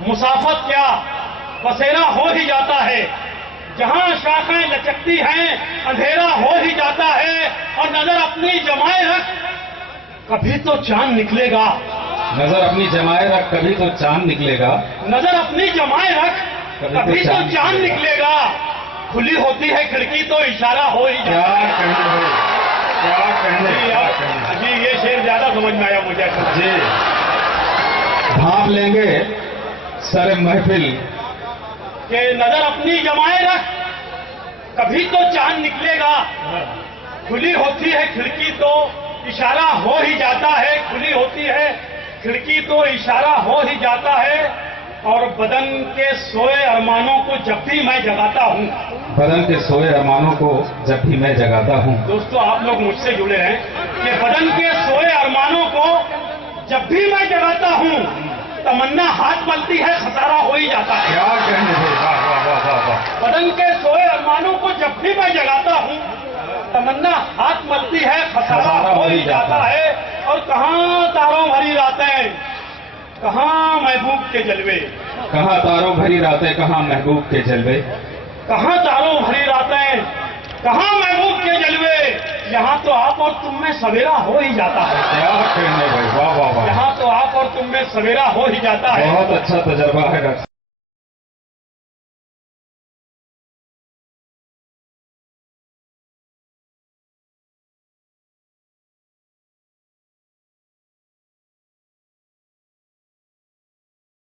मुसाफत क्या बसेरा हो ही जाता है। जहां शाखें लचकती हैं अंधेरा हो ही जाता है। और नजर अपनी जमाए रख कभी तो चांद निकलेगा। नजर अपनी जमाए रख कभी तो चांद निकलेगा। नजर अपनी जमाए रख कभी तो चांद निकलेगा। खुली होती है खिड़की तो इशारा हो ही क्या जाता है। कहने है, क्या कहने जी ये शेर ज्यादा समझ में आया मुझे। जी। भाप लेंगे सर महफिल कि नजर अपनी जमाए रख कभी तो चांद निकलेगा। खुली होती है खिड़की तो इशारा हो ही जाता है। खुली होती है खिड़की तो इशारा हो ही जाता है। और बदन के सोए अरमानों को जब भी मैं जगाता हूँ। बदन के सोए अरमानों को जब भी मैं जगाता हूँ। दोस्तों आप लोग मुझसे जुड़े हैं कि बदन के सोए अरमानों को जब भी मैं जगाता हूँ तमन्ना हाथ मलती है खसारा हो ही जाता है। क्या कहने है, वाह वाह वाह वाह वाह। बदन के सोए अरमानों को जब भी मैं जगाता हूँ तमन्ना हाथ मलती है खसारा हो ही जाता है। और कहाँ तारों भरी रातें कहाँ महबूब के जलवे। कहाँ तारों भरी रातें कहाँ महबूब के जलवे। कहाँ तारों भरी रातें कहाँ महबूब के जलवे। यहाँ तो आप और तुम में सवेरा हो ही जाता है। क्या कहने भाई, वाह वाह वाह। यहाँ तो आप और तुम में सवेरा हो ही जाता है। बहुत अच्छा तजर्बा है डॉक्टर।